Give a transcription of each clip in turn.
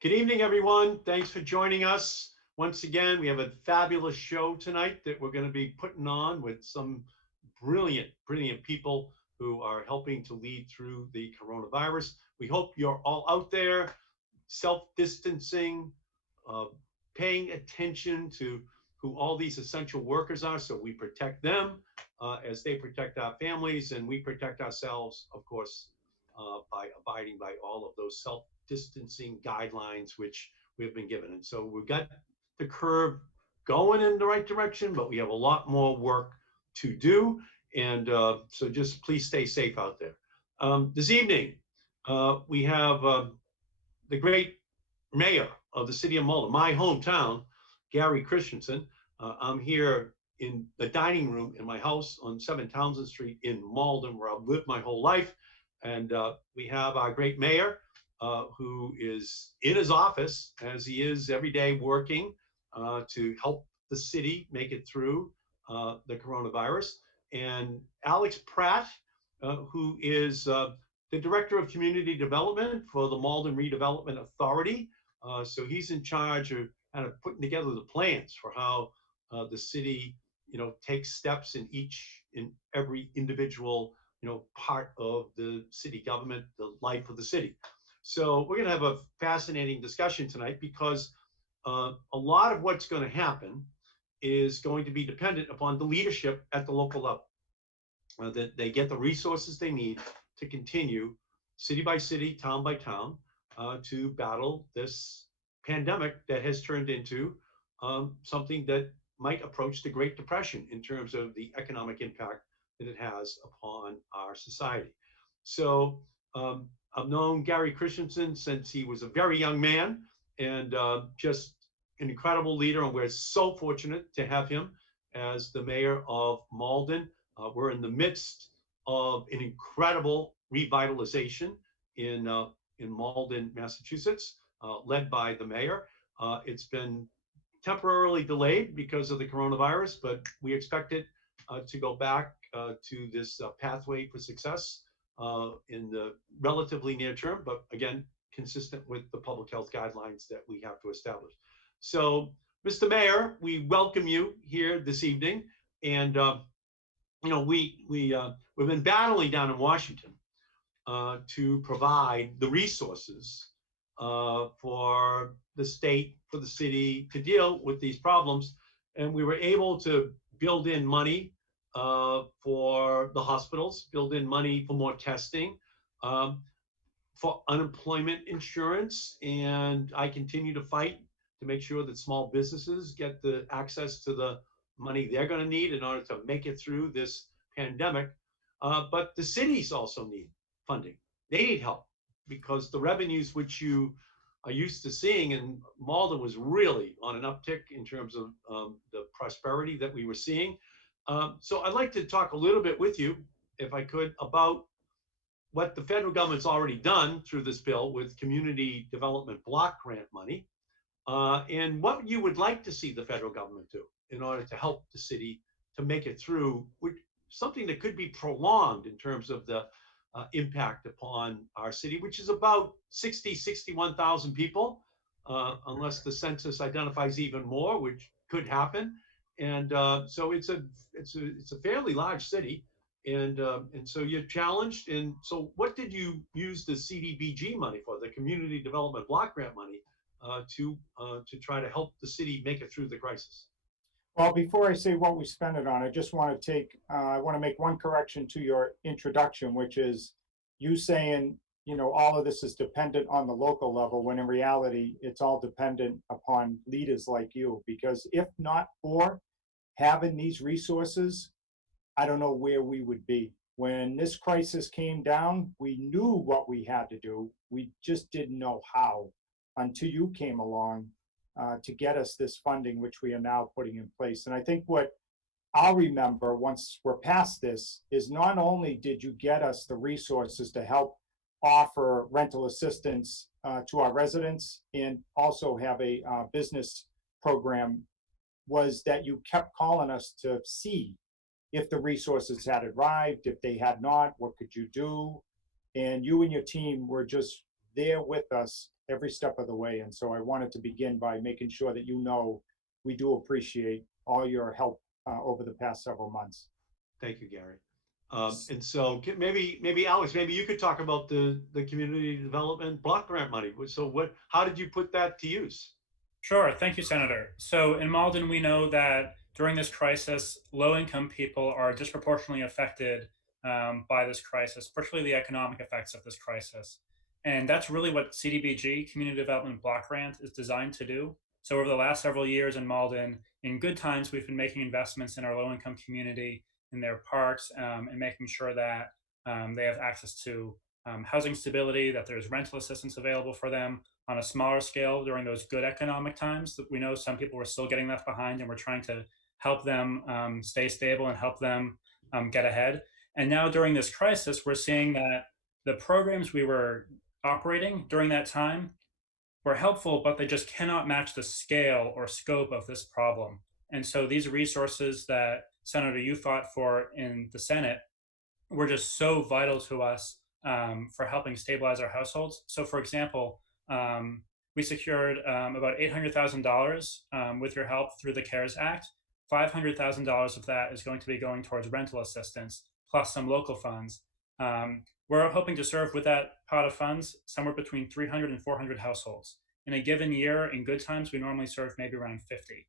Good evening, everyone. Thanks for joining us. Once again, we have a fabulous show tonight that we're going to be putting on with some brilliant people who are helping to lead through the coronavirus. We hope you're all out there self-distancing, uh, paying attention to who all these essential workers are so we protect them as they protect our families, and we protect ourselves, of course, by abiding by all of those self-distancing guidelines which we have been given. And so we've got the curve going in the right direction, but we have a lot more work to do. And so just please stay safe out there. This evening, we have the great mayor of the city of Malden, my hometown, Gary Christensen. I'm here in the dining room in my house on 7 Townsend Street in Malden, where I've lived my whole life. And we have our great mayor, who is in his office, as he is every day, working to help the city make it through the coronavirus. And Alex Pratt, who is the Director of Community Development for the Malden Redevelopment Authority. So he's in charge of kind of putting together the plans for how the city, takes steps in every individual, part of the city government, the life of the city. So we're going to have a fascinating discussion tonight because a lot of what's going to happen is going to be dependent upon the leadership at the local level, that they get the resources they need to continue city by city, town by town, to battle this pandemic that has turned into something that might approach the Great Depression in terms of the economic impact that it has upon our society. So I've known Gary Christensen since he was a very young man, and just an incredible leader, and we're so fortunate to have him as the mayor of Malden. We're in the midst of an incredible revitalization in Malden, Massachusetts, led by the mayor. It's been temporarily delayed because of the coronavirus, but we expect it to go back to this pathway for success in the relatively near term, but again, consistent with the public health guidelines that we have to establish. So, Mr. Mayor, we welcome you here this evening, and we've been battling down in Washington to provide the resources for the state, for the city to deal with these problems. And we were able to build in money for the hospitals, build in money for more testing, um, for unemployment insurance. And I continue to fight to make sure that small businesses get the access to the money they're going to need in order to make it through this pandemic. But the cities also need funding. They need help because the revenues which you are used to seeing in Malden was really on an uptick in terms of the prosperity that we were seeing. So I'd like to talk a little bit with you, if I could, about what the federal government's already done through this bill with community development block grant money, and what you would like to see the federal government do in order to help the city to make it through something that could be prolonged in terms of the impact upon our city, which is about 61,000 people, unless the census identifies even more, which could happen. And so it's a fairly large city, and so you're challenged. And so, what did you use the CDBG money for, the Community Development Block Grant money, to try to help the city make it through the crisis? Well, before I say what we spend it on, I just want to I want to make one correction to your introduction, which is you saying, all of this is dependent on the local level, when in reality, it's all dependent upon leaders like you. Because if not for having these resources, I don't know where we would be. When this crisis came down, we knew what we had to do. We just didn't know how until you came along to get us this funding, which we are now putting in place. And I think what I'll remember once we're past this is not only did you get us the resources to help offer rental assistance to our residents and also have a business program, was that you kept calling us to see if the resources had arrived. If they had not, what could you do? And you and your team were just there with us every step of the way. And so I wanted to begin by making sure that we do appreciate all your help over the past several months. Thank you, Gary. And so maybe Alex, maybe you could talk about the community development block grant money. So how did you put that to use? Sure. Thank you, Senator. So in Malden, we know that during this crisis, low-income people are disproportionately affected by this crisis, particularly the economic effects of this crisis. And that's really what CDBG, Community Development Block Grant, is designed to do. So over the last several years in Malden, in good times, we've been making investments in our low-income community, in their parks, and making sure that they have access to housing stability, that there's rental assistance available for them on a smaller scale during those good economic times. That we know some people were still getting left behind, and we're trying to help them stay stable and help them get ahead. And now during this crisis, we're seeing that the programs we were operating during that time were helpful, but they just cannot match the scale or scope of this problem. And so these resources that Senator you fought for in the Senate were just so vital to us for helping stabilize our households. So, for example, we secured about $800,000 with your help through the CARES Act. $500,000 of that is going to be going towards rental assistance, plus some local funds. We're hoping to serve with that pot of funds somewhere between 300 and 400 households. In a given year, in good times, we normally serve maybe around 50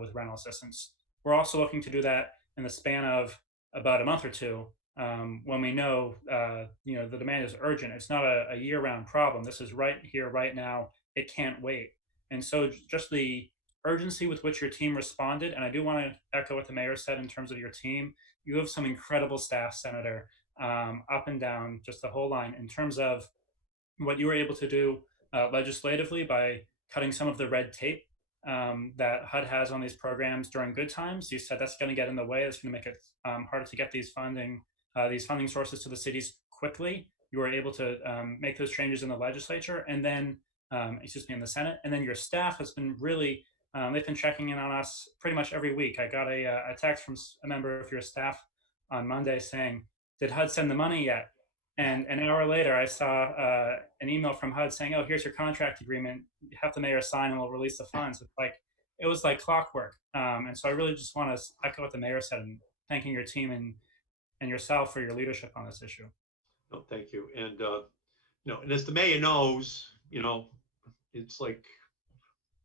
with rental assistance. We're also looking to do that in the span of about a month or two, when we know, the demand is urgent. It's not a year-round problem. This is right here, right now. It can't wait. And so just the urgency with which your team responded, and I do want to echo what the mayor said in terms of your team. You have some incredible staff, Senator, up and down, just the whole line, in terms of what you were able to do legislatively by cutting some of the red tape that HUD has on these programs during good times. You said that's going to get in the way. It's going to make it harder to get these funding sources to the cities quickly. You were able to make those changes in the legislature, and then, in the Senate. And then your staff has been really, they've been checking in on us pretty much every week. I got a text from a member of your staff on Monday saying, "Did HUD send the money yet?" And an hour later, I saw an email from HUD saying, "Oh, here's your contract agreement. Have the mayor sign, and we'll release the funds." It's like it was like clockwork. And so I really just want to echo what the mayor said and thanking your team and yourself for your leadership on this issue. No, thank you. And and as the mayor knows, it's like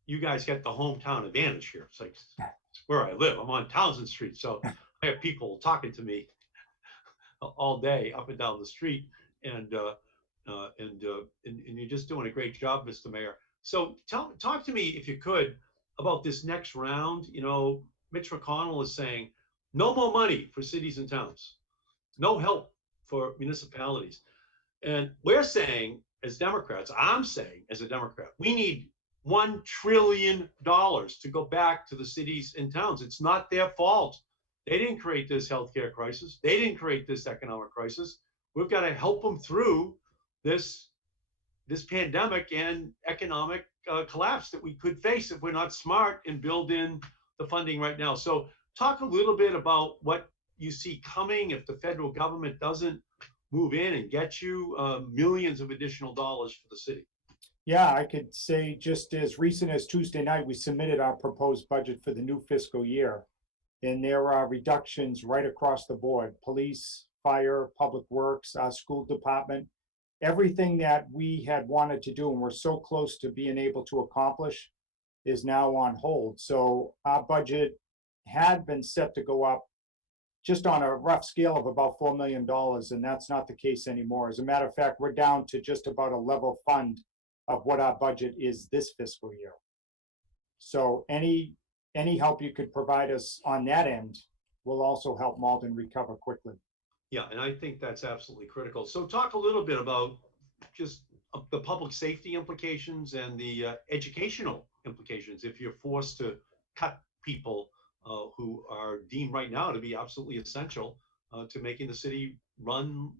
you guys get the hometown advantage here. It's like it's where I live. I'm on Townsend Street, so I have people talking to me all day up and down the street, and and you're just doing a great job, Mr. Mayor. So talk to me if you could about this next round. Mitch McConnell is saying no more money for cities and towns, no help for municipalities, and we're saying as Democrats, I'm saying as a Democrat, we need $1 trillion to go back to the cities and towns. It's not their fault. They didn't create this healthcare crisis. They didn't create this economic crisis. We've got to help them through this pandemic and economic collapse that we could face if we're not smart and build in the funding right now. So talk a little bit about what you see coming if the federal government doesn't move in and get you millions of additional dollars for the city. Yeah, I could say just as recent as Tuesday night, we submitted our proposed budget for the new fiscal year. And there are reductions right across the board: police, fire, public works, our school department. Everything that we had wanted to do and we're so close to being able to accomplish is now on hold. So our budget had been set to go up just on a rough scale of about $4 million, and that's not the case anymore. As a matter of fact, we're down to just about a level fund of what our budget is this fiscal year. So any help you could provide us on that end will also help Malden recover quickly. Yeah, and I think that's absolutely critical. So talk a little bit about just the public safety implications and the educational implications if you're forced to cut people who are deemed right now to be absolutely essential to making the city run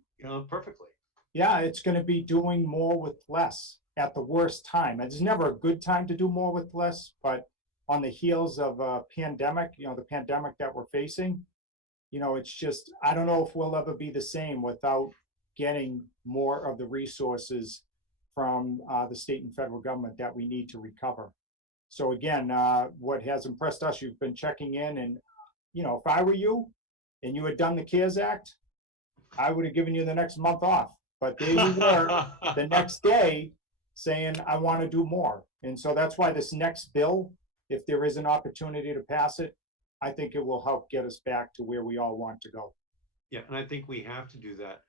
perfectly. Yeah, it's going to be doing more with less at the worst time. It's never a good time to do more with less, but on the heels of a pandemic, the pandemic that we're facing, it's just, I don't know if we'll ever be the same without getting more of the resources from the state and federal government that we need to recover. So again, what has impressed us, you've been checking in, and if I were you and you had done the CARES Act, I would have given you the next month off. But there you were the next day saying, I want to do more. And so that's why this next bill, if there is an opportunity to pass it, I think it will help get us back to where we all want to go. Yeah, and I think we have to do that.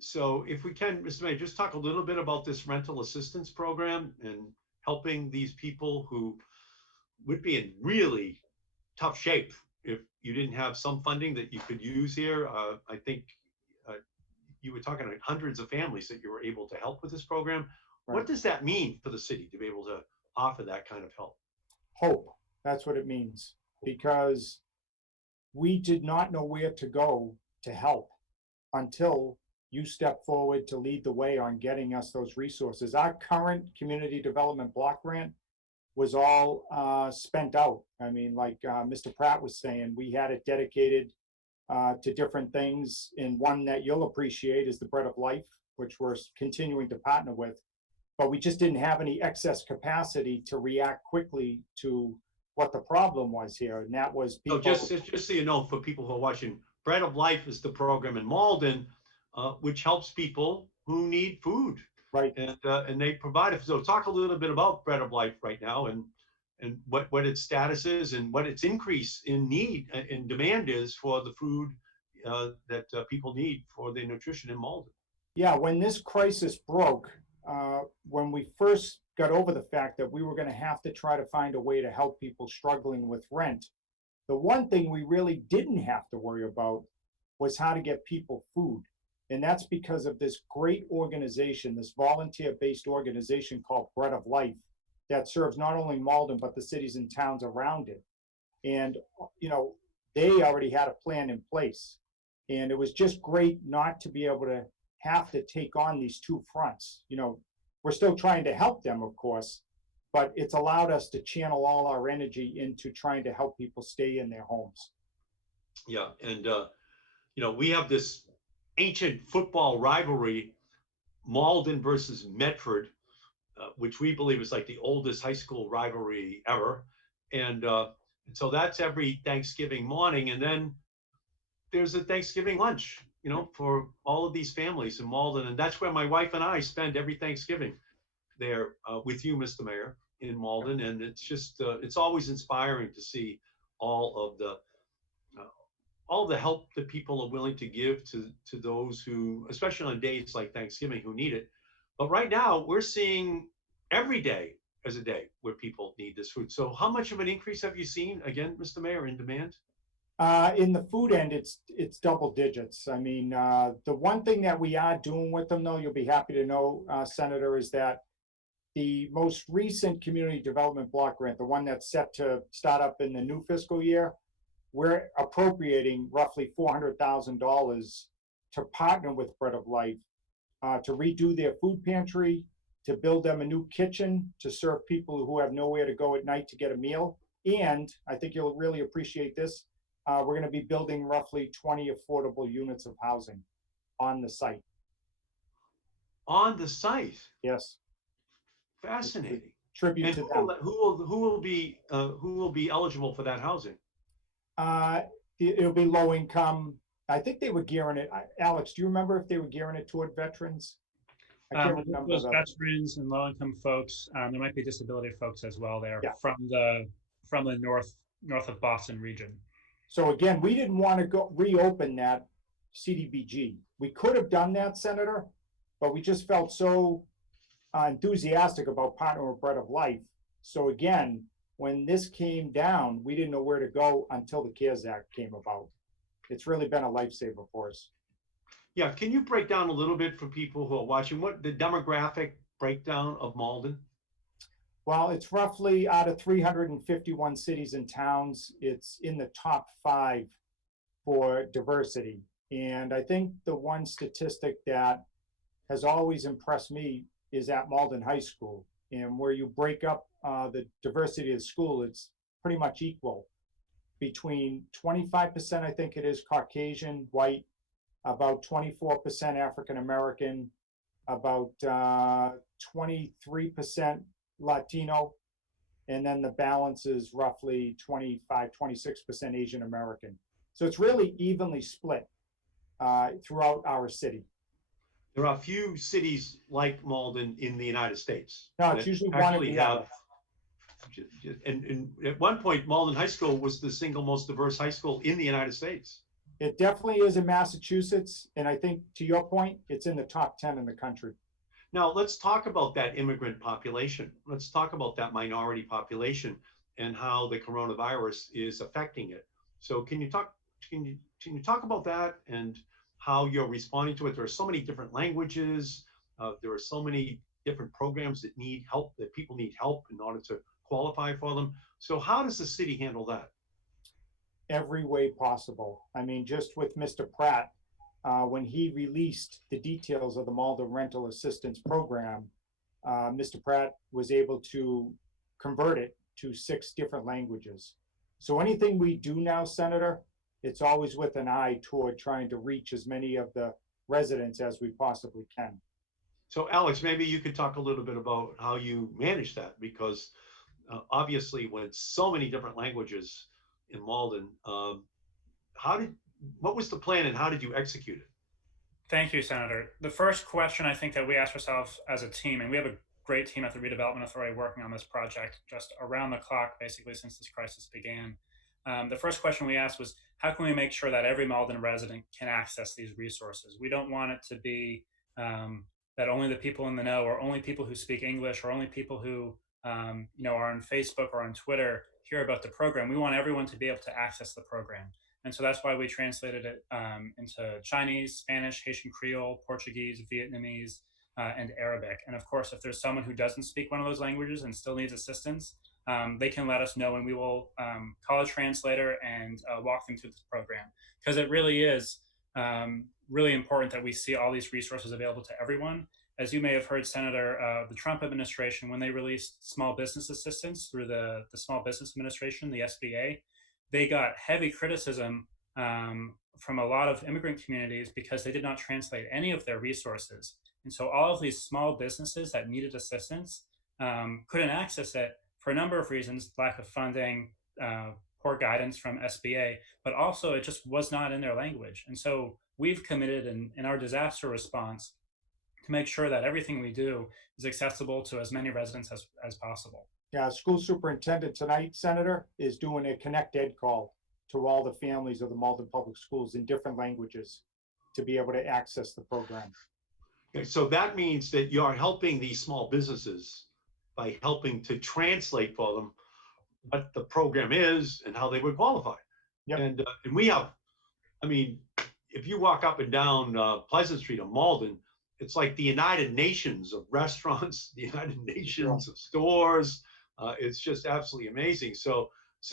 So if we can, Mr. Mayor, just talk a little bit about this rental assistance program and helping these people who would be in really tough shape if you didn't have some funding that you could use here. I think you were talking about hundreds of families that you were able to help with this program. Right. What does that mean for the city to be able to offer that kind of help? Hope. That's what it means, because we did not know where to go to help until you stepped forward to lead the way on getting us those resources. Our current community development block grant was all spent out. I mean, like Mr. Pratt was saying, we had it dedicated to different things. And one that you'll appreciate is the Bread of Life, which we're continuing to partner with. But we just didn't have any excess capacity to react quickly to what the problem was here. And that was people. So just so you know, for people who are watching, Bread of Life is the program in Malden, which helps people who need food. Right. And they provide it. So talk a little bit about Bread of Life right now and what its status is and what its increase in need and demand is for the food that people need for their nutrition in Malden. Yeah, when this crisis broke, when we first got over the fact that we were going to have to try to find a way to help people struggling with rent, the one thing we really didn't have to worry about was how to get people food. And that's because of this great organization, this volunteer-based organization called Bread of Life, that serves not only Malden, but the cities and towns around it. And, they already had a plan in place. And it was just great not to be able to have to take on these two fronts. We're still trying to help them, of course, but it's allowed us to channel all our energy into trying to help people stay in their homes. Yeah, and we have this ancient football rivalry, Malden versus Medford, which we believe is like the oldest high school rivalry ever. And so that's every Thanksgiving morning. And then there's a Thanksgiving lunch, for all of these families in Malden. And that's where my wife and I spend every Thanksgiving there with you, Mr. Mayor, in Malden. And it's just, it's always inspiring to see all of the uh, all the help that people are willing to give to those who, especially on days like Thanksgiving, who need it. But right now, we're seeing every day as a day where people need this food. So, how much of an increase have you seen, again, Mr. Mayor, in demand? In the food end, it's double digits. I mean, the one thing that we are doing with them, though, you'll be happy to know, Senator, is that the most recent community development block grant, the one that's set to start up in the new fiscal year, we're appropriating roughly $400,000 to partner with Bread of Life to redo their food pantry, to build them a new kitchen to serve people who have nowhere to go at night to get a meal. And I think you'll really appreciate this. We're going to be building roughly 20 affordable units of housing on the site. On the site. Yes. Fascinating. Tribute And to them. who will be eligible for that housing? It'll be low income. I think they were gearing it. Alex, do you remember if they were gearing it toward veterans? I can't remember. Those veterans and low-income folks. There might be disability folks as well there, Yeah. from the north of Boston region. So again, we didn't want to reopen that CDBG. We could have done that, Senator, but we just felt so enthusiastic about partnering with Bread of Life. So again, when this came down, we didn't know where to go until the CARES Act came about. It's really been a lifesaver for us. Yeah, can you break down a little bit for people who are watching what the demographic breakdown of Malden? Well, it's roughly out of 351 cities and towns, it's in the top 5 for diversity. And I think the one statistic that has always impressed me is at Malden High School. And where you break up the diversity of the school, it's pretty much equal. Between 25%, I think it is, Caucasian, white, about 24% African American, about 23% Latino, and then the balance is roughly 26% Asian American. So it's really evenly split throughout our city. There are few cities like Malden in the United States. No, it's usually one of the other. And at one point, Malden High School was the single most diverse high school in the United States. It definitely is in Massachusetts, and I think, to your point, it's in the top 10 in the country. Now, let's talk about that immigrant population. Let's talk about that minority population and how the coronavirus is affecting it. So can you talk about that and how you're responding to it? There are so many different languages. There are so many different programs that need help, that people need help in order to qualify for them. So how does the city handle that? Every way possible. I mean, just with Mr. Pratt, when he released the details of the Malden Rental Assistance Program, Mr. Pratt was able to convert it to 6 different languages. So anything we do now, Senator, it's always with an eye toward trying to reach as many of the residents as we possibly can. So Alex, maybe you could talk a little bit about how you manage that, because obviously when it's so many different languages in Malden, what was the plan and how did you execute it? Thank you, Senator. The first question I think that we asked ourselves as a team, and we have a great team at the Redevelopment Authority working on this project just around the clock, basically, since this crisis began. The first question we asked was, how can we make sure that every Malden resident can access these resources? We don't want it to be that only the people in the know, or only people who speak English, or only people who are on Facebook or on Twitter hear about the program. We want everyone to be able to access the program. And so that's why we translated it into Chinese, Spanish, Haitian Creole, Portuguese, Vietnamese, and Arabic. And of course, if there's someone who doesn't speak one of those languages and still needs assistance, they can let us know, and we will call a translator and walk them through this program. Because it really is really important that we see all these resources available to everyone. As you may have heard, Senator, the Trump administration, when they released small business assistance through the Small Business Administration, the SBA, they got heavy criticism from a lot of immigrant communities because they did not translate any of their resources. And so all of these small businesses that needed assistance couldn't access it for a number of reasons: lack of funding, poor guidance from SBA, but also it just was not in their language. And so we've committed in our disaster response to make sure that everything we do is accessible to as many residents as possible. Yeah, school superintendent tonight, Senator, is doing a Connect Ed call to all the families of the Malden Public Schools in different languages to be able to access the program. Okay, so that means that you're helping these small businesses by helping to translate for them what the program is and how they would qualify. Yep. And we have, I mean, if you walk up and down Pleasant Street of Malden, it's like the United Nations of restaurants, the United Nations of stores. It's just absolutely amazing. So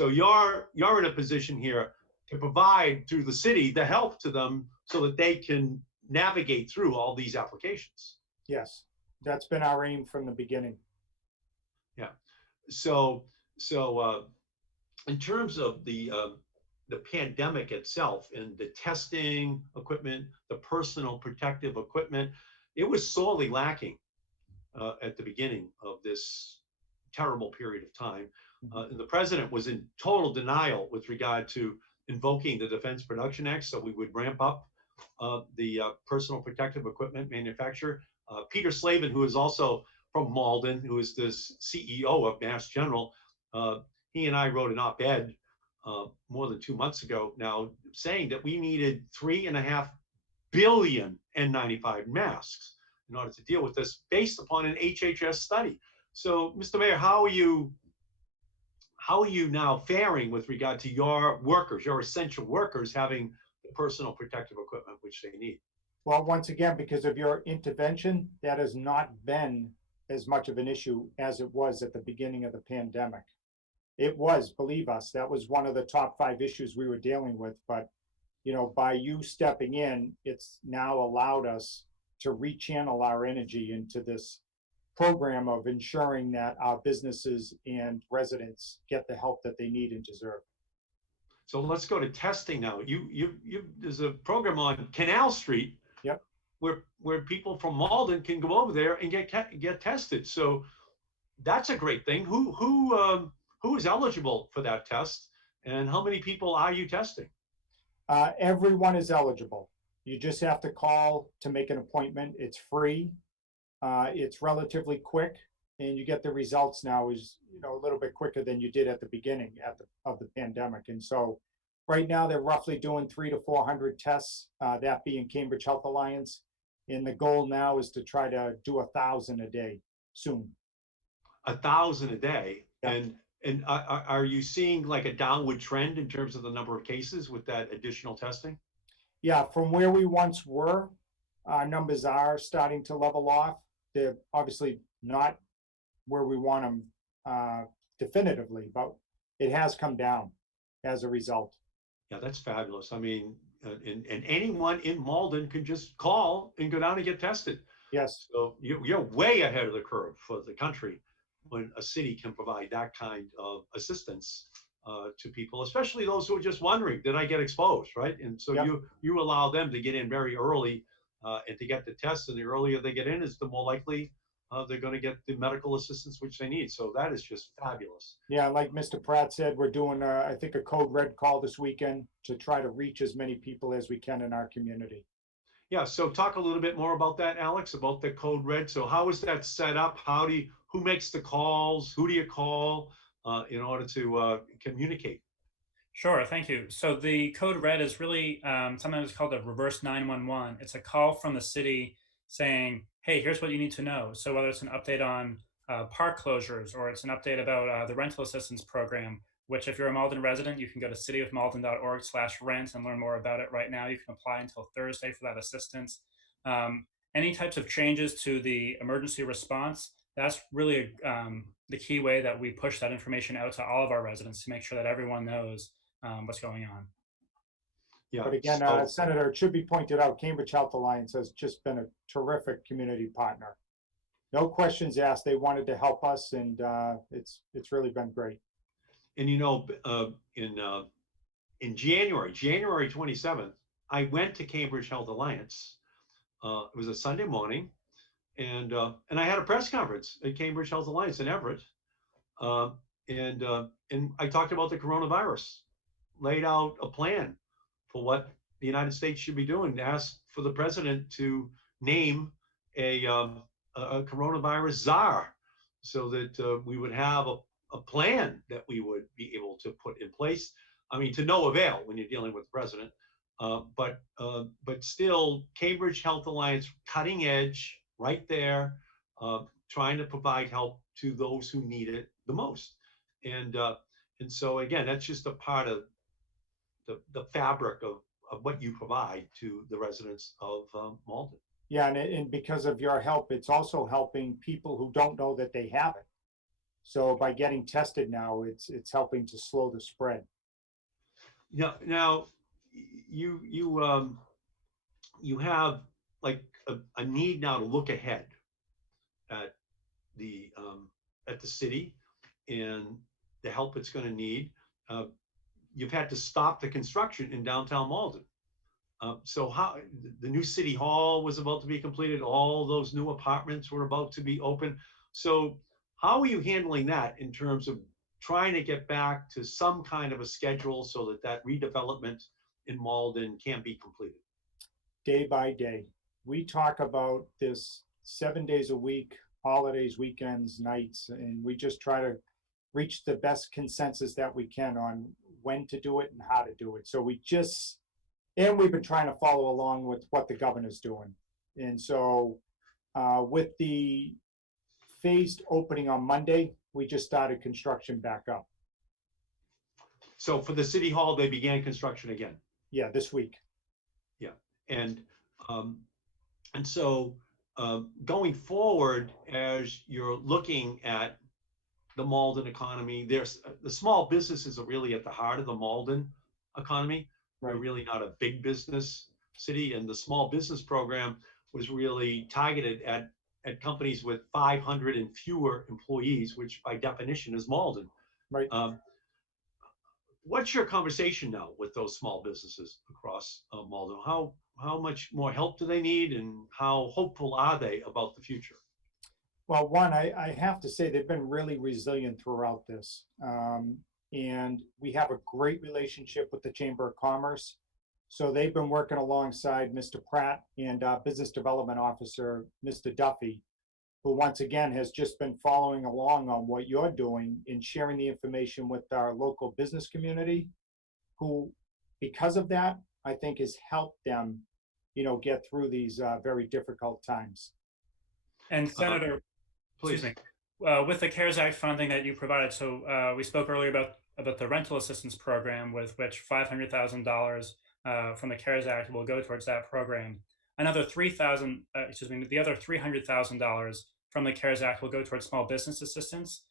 you're in a position here to provide through the city the help to them so that they can navigate through all these applications. Yes, that's been our aim from the beginning. Yeah. So in terms of the pandemic itself and the testing equipment, the personal protective equipment, it was sorely lacking at the beginning of this terrible period of time. And the president was in total denial with regard to invoking the Defense Production Act, so we would ramp up the personal protective equipment manufacturer. Peter Slavin, who is also from Malden, who is the CEO of Mass General, he and I wrote an op-ed more than 2 months ago now saying that we needed 3.5 billion N95 masks in order to deal with this based upon an HHS study. So, Mr. Mayor, how are you now faring with regard to your workers, your essential workers, having the personal protective equipment which they need? Well, once again, because of your intervention, that has not been as much of an issue as it was at the beginning of the pandemic. It was, believe us, that was one of the top 5 issues we were dealing with. But, you know, by you stepping in, it's now allowed us to rechannel our energy into this program of ensuring that our businesses and residents get the help that they need and deserve. So let's go to testing now. There's a program on Canal Street. Yep. Where people from Malden can go over there and get tested. So that's a great thing. Who is eligible for that test, and how many people are you testing? Everyone is eligible. You just have to call to make an appointment. It's free. It's relatively quick, and you get the results now is a little bit quicker than you did at the beginning of the pandemic. And so right now they're roughly doing 300 to 400 tests, that being Cambridge Health Alliance. And the goal now is to try to do 1,000 a day soon. 1,000 a day. Yeah. And are you seeing like a downward trend in terms of the number of cases with that additional testing? Yeah, from where we once were, our numbers are starting to level off. They're obviously not where we want them definitively, but it has come down as a result. Yeah, that's fabulous. I mean, and anyone in Malden can just call and go down and get tested. Yes. So you're way ahead of the curve for the country when a city can provide that kind of assistance to people, especially those who are just wondering, did I get exposed, right? And so Yep. you allow them to get in very early and to get the test, and the earlier they get in is the more likely they're going to get the medical assistance which they need. So that is just fabulous. Yeah, like Mr. Pratt said, we're doing, I think, a code red call this weekend to try to reach as many people as we can in our community. Yeah, so talk a little bit more about that, Alex, about the code red. So how is that set up? Who makes the calls? Who do you call in order to communicate? Sure, thank you. So the code red is really sometimes called a reverse 911. It's a call from the city saying, hey, here's what you need to know. So whether it's an update on park closures, or it's an update about the rental assistance program, which if you're a Malden resident, you can go to cityofmalden.org/rent and learn more about it right now. You can apply until Thursday for that assistance. Any types of changes to the emergency response, that's really the key way that we push that information out to all of our residents to make sure that everyone knows what's going on. Yeah. But again, Senator, it should be pointed out, Cambridge Health Alliance has just been a terrific community partner. No questions asked. They wanted to help us, and it's really been great. And in January 27th, I went to Cambridge Health Alliance. It was a Sunday morning, and I had a press conference at Cambridge Health Alliance in Everett, uh, and I talked about the coronavirus, laid out a plan for what the United States should be doing. Asked for the president to name a coronavirus czar, so that we would have a plan that we would be able to put in place. I mean, to no avail when you're dealing with the president. But still, Cambridge Health Alliance, cutting edge, right there, trying to provide help to those who need it the most. And uh, and so again, that's just a part of the fabric of what you provide to the residents of Malden. Yeah, and because of your help, it's also helping people who don't know that they have it. So by getting tested now, it's helping to slow the spread. Now, you have like a need now to look ahead at the city and the help it's going to need. Uh, you've had to stop the construction in downtown Malden. So how the new city hall was about to be completed, all those new apartments were about to be open. So how are you handling that in terms of trying to get back to some kind of a schedule so that that redevelopment in Malden can be completed? Day by day. We talk about this 7 days a week, holidays, weekends, nights, and we just try to reach the best consensus that we can on when to do it and how to do it. So and we've been trying to follow along with what the governor's doing. And so with the phased opening on Monday, we just started construction back up. So for the city hall, they began construction again. Yeah, this week. Yeah, and um, so going forward, as you're looking at the Malden economy, there's the small businesses are really at the heart of the Malden economy. Right. We're really not a big business city, and the small business program was really targeted at companies with 500 and fewer employees, which by definition is Malden. Right. What's your conversation now with those small businesses across Malden? How much more help do they need, and how hopeful are they about the future? Well, one, I have to say they've been really resilient throughout this. And we have a great relationship with the Chamber of Commerce. So they've been working alongside Mr. Pratt and Business Development Officer, Mr. Duffy, who once again has just been following along on what you're doing and sharing the information with our local business community, who, because of that, I think has helped them, get through these very difficult times. And Senator, please. Excuse me, with the CARES Act funding that you provided, so we spoke earlier about the rental assistance program, with which $500,000 from the CARES Act will go towards that program. Another the other $300,000 from the CARES Act will go towards small business assistance.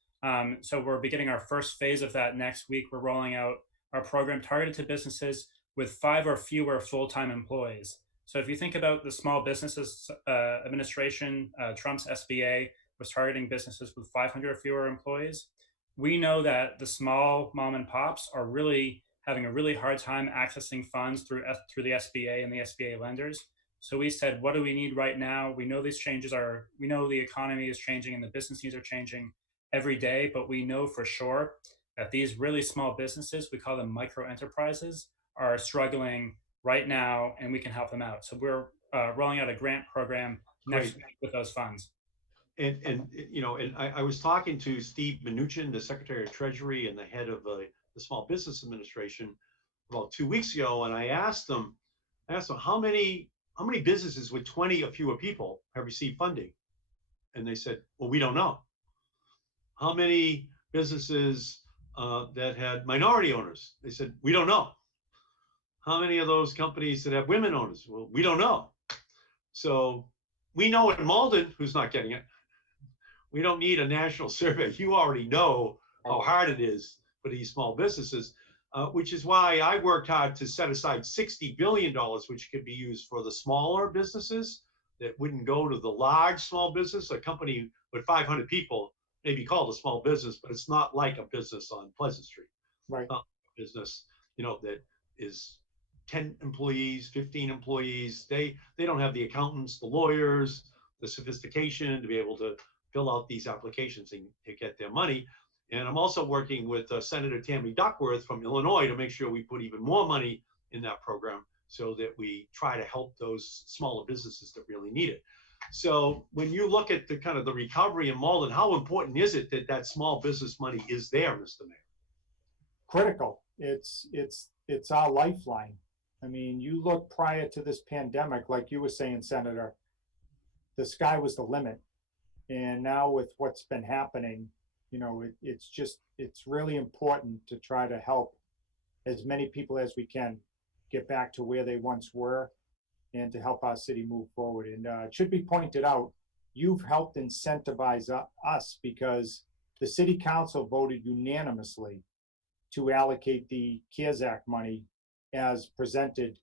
So we're beginning our first phase of that next week. We're rolling out our program targeted to businesses with 5 or fewer full-time employees. So if you think about the Small Businesses Administration, Trump's SBA was targeting businesses with 500 or fewer employees. We know that the small mom and pops are really having a really hard time accessing funds through the SBA and the SBA lenders. So we said, what do we need right now? We know we know the economy is changing and the business needs are changing every day, but we know for sure that these really small businesses, we call them micro enterprises, are struggling right now, and we can help them out. So we're rolling out a grant program next week with those funds. And I was talking to Steve Mnuchin, the Secretary of Treasury and the head of the Small Business Administration, about 2 weeks ago, and I asked them how many businesses with 20 or fewer people have received funding, and they said, well, we don't know. How many businesses that had minority owners? They said, we don't know. How many of those companies that have women owners? Well, we don't know. So we know in Malden who's not getting it. We don't need a national survey. You already know how hard it is for these small businesses, which is why I worked hard to set aside $60 billion, which could be used for the smaller businesses that wouldn't go to the large small business. A company with 500 people may be called a small business, but it's not like a business on Pleasant Street. Right. Business, that is 10 employees, 15 employees. They don't have the accountants, the lawyers, the sophistication to be able to fill out these applications and to get their money. And I'm also working with Senator Tammy Duckworth from Illinois to make sure we put even more money in that program so that we try to help those smaller businesses that really need it. So when you look at the kind of the recovery in Malden, how important is it that that small business money is there, Mr. Mayor? Critical. It's our lifeline. I mean, you look prior to this pandemic, like you were saying, Senator, the sky was the limit. And now with what's been happening, it's really important to try to help as many people as we can get back to where they once were and to help our city move forward. And it should be pointed out, you've helped incentivize us because the city council voted unanimously to allocate the CARES Act money as presented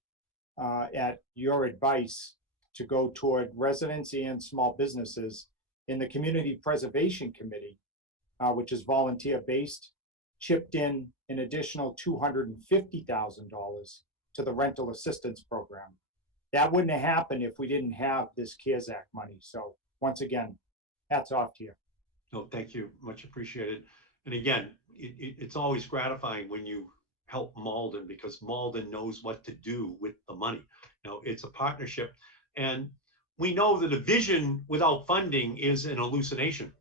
at your advice to go toward residents and small businesses. In the Community Preservation Committee, which is volunteer-based, chipped in an additional $250,000 to the rental assistance program. That wouldn't have happened if we didn't have this CARES Act money. So once again, hats off to you. No, thank you. Much appreciated. And again, it's always gratifying when you help Malden because Malden knows what to do with the money. It's a partnership. And we know that a vision without funding is an hallucination.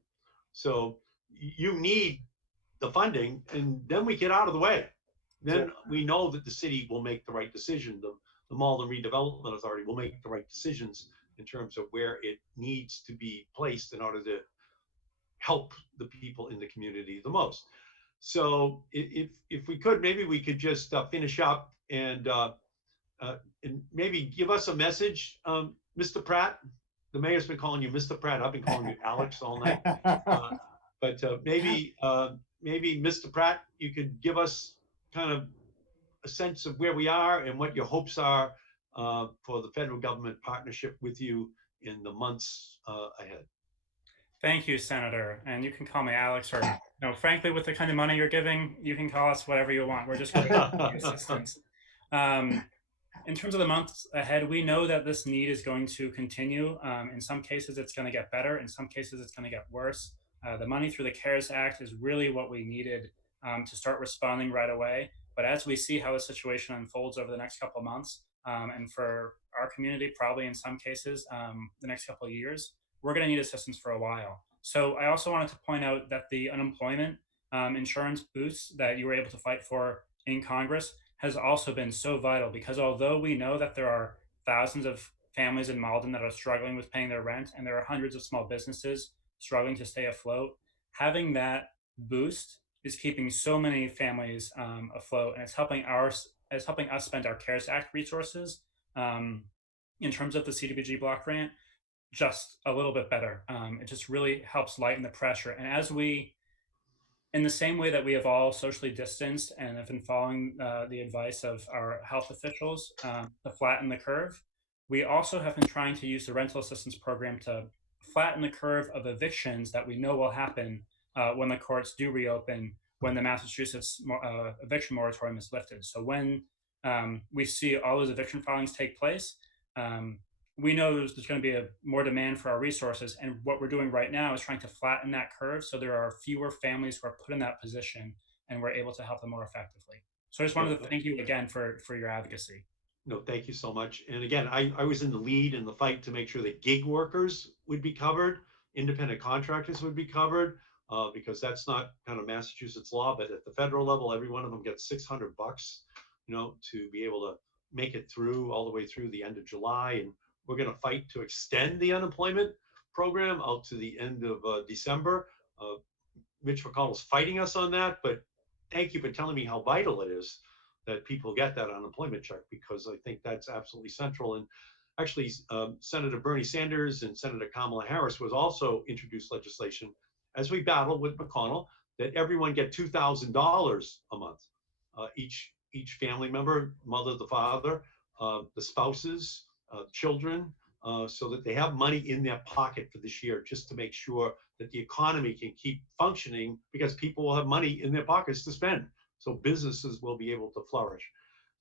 So you need the funding, and then we get out of the way. Then we know that the city will make the right decision. The Malden Redevelopment Authority will make the right decisions in terms of where it needs to be placed in order to help the people in the community the most. So if we could, maybe we could just finish up and maybe give us a message, Mr. Pratt. The mayor's been calling you Mr. Pratt. I've been calling you Alex all night. But maybe Mr. Pratt, you could give us kind of a sense of where we are and what your hopes are for the federal government partnership with you in the months ahead. Thank you, Senator. And you can call me Alex, or frankly, with the kind of money you're giving, you can call us whatever you want. We're just going to assistance. In terms of the months ahead, we know that this need is going to continue. In some cases, it's going to get better. In some cases, it's going to get worse. The money through the CARES Act is really what we needed to start responding right away. But as we see how the situation unfolds over the next couple of months, and for our community, probably in some cases, the next couple of years, we're going to need assistance for a while. So I also wanted to point out that the unemployment insurance boost that you were able to fight for in Congress has also been so vital, because although we know that there are thousands of families in Malden that are struggling with paying their rent, and there are hundreds of small businesses struggling to stay afloat, having that boost is keeping so many families afloat, and it's helping us spend our CARES Act resources in terms of the CDBG block grant just a little bit better. It just really helps lighten the pressure. And in the same way that we have all socially distanced and have been following the advice of our health officials to flatten the curve, we also have been trying to use the rental assistance program to flatten the curve of evictions that we know will happen when the courts do reopen, when the Massachusetts eviction moratorium is lifted. So when we see all those eviction filings take place, we know there's going to be more demand for our resources. And what we're doing right now is trying to flatten that curve so there are fewer families who are put in that position, and we're able to help them more effectively. So I just wanted to thank you again for your advocacy. No, thank you so much. And again, I was in the lead in the fight to make sure that gig workers would be covered, independent contractors would be covered, because that's not kind of Massachusetts law, but at the federal level, every one of them gets $600, to be able to make it through all the way through the end of July. And we're going to fight to extend the unemployment program out to the end of December. Mitch McConnell's fighting us on that, but thank you for telling me how vital it is that people get that unemployment check, because I think that's absolutely central. And actually, Senator Bernie Sanders and Senator Kamala Harris was also introduced legislation as we battled with McConnell that everyone get $2,000 a month, each family member, mother, the father, the spouses, children, so that they have money in their pocket for this year, just to make sure that the economy can keep functioning, because people will have money in their pockets to spend. So businesses will be able to flourish.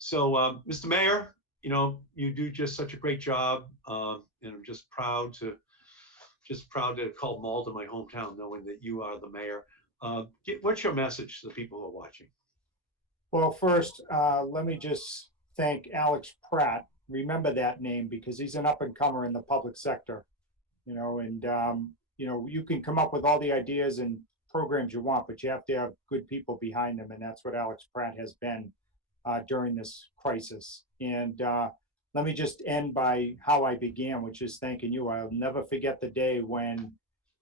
So, Mr. Mayor, you do just such a great job, and I'm just proud to call Malden my hometown, knowing that you are the mayor. What's your message to the people who are watching? Well, first, let me just thank Alex Pratt. Remember that name because he's an up and comer in the public sector, and you can come up with all the ideas and programs you want, but you have to have good people behind them. And that's what Alex Pratt has been during this crisis. And let me just end by how I began, which is thanking you. I'll never forget the day when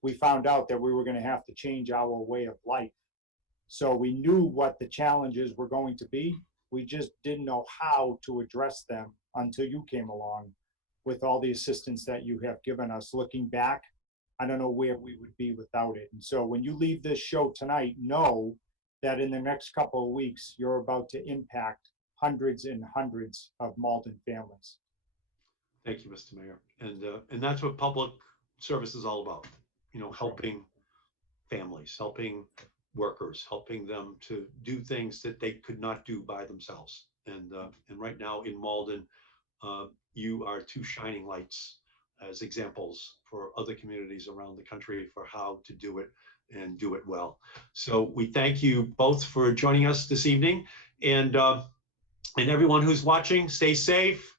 we found out that we were going to have to change our way of life. So we knew what the challenges were going to be. We just didn't know how to address them until you came along with all the assistance that you have given us. Looking back, I don't know where we would be without it. And so when you leave this show tonight, know that in the next couple of weeks, you're about to impact hundreds and hundreds of Malden families. Thank you, Mr. Mayor. And that's what public service is all about, helping families, helping workers, helping them to do things that they could not do by themselves. And right now in Malden, you are two shining lights as examples for other communities around the country for how to do it and do it well. So we thank you both for joining us this evening, and everyone who's watching, stay safe,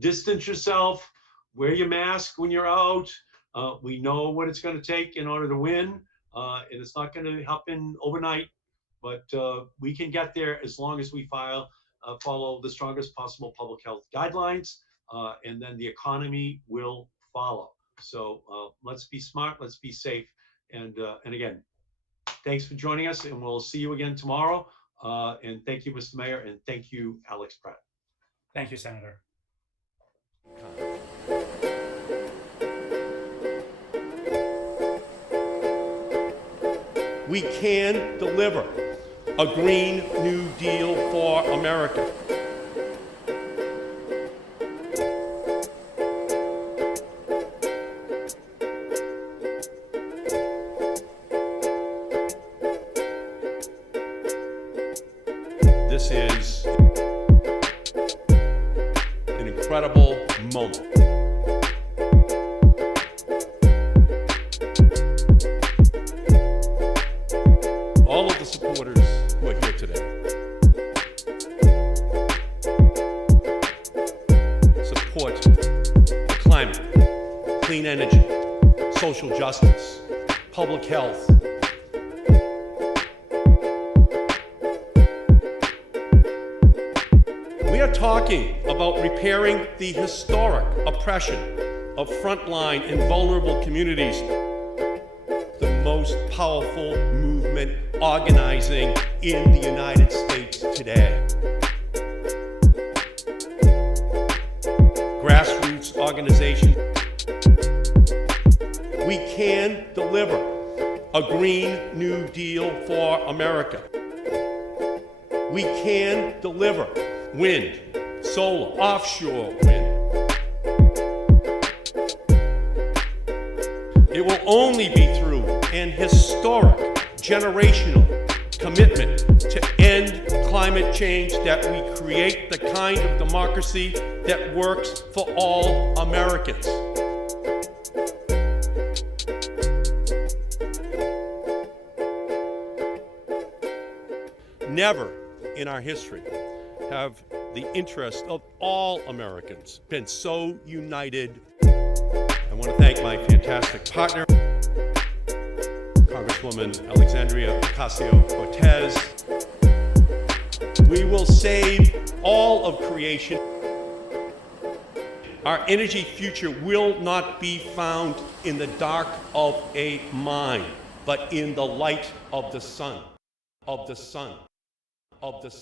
distance yourself, wear your mask when you're out. We know what it's going to take in order to win, and it's not going to happen overnight, but we can get there as long as we follow the strongest possible public health guidelines, and then the economy will follow. So let's be smart, let's be safe, and again, thanks for joining us, and we'll see you again tomorrow. And thank you, Mr. Mayor, and thank you, Alex Pratt. Thank you, Senator. We can deliver a Green New Deal for America. This is an incredible moment. All of the supporters who are here today support the climate, clean energy, social justice, public health. We are talking about repairing the historic oppression of frontline and vulnerable communities. The most powerful movement organizing in the United States today. Grassroots organization. We can deliver a Green New Deal for America. We can deliver wind, solar, offshore wind. It will only be through an historic, generational commitment to end climate change that we create the kind of democracy that works for all Americans. Never in our history have the interests of all Americans been so united. I want to thank my fantastic partner, Congresswoman Alexandria Ocasio-Cortez. We will save all of creation. Our energy future will not be found in the dark of a mine, but in the light of the sun, of the sun, of the sun.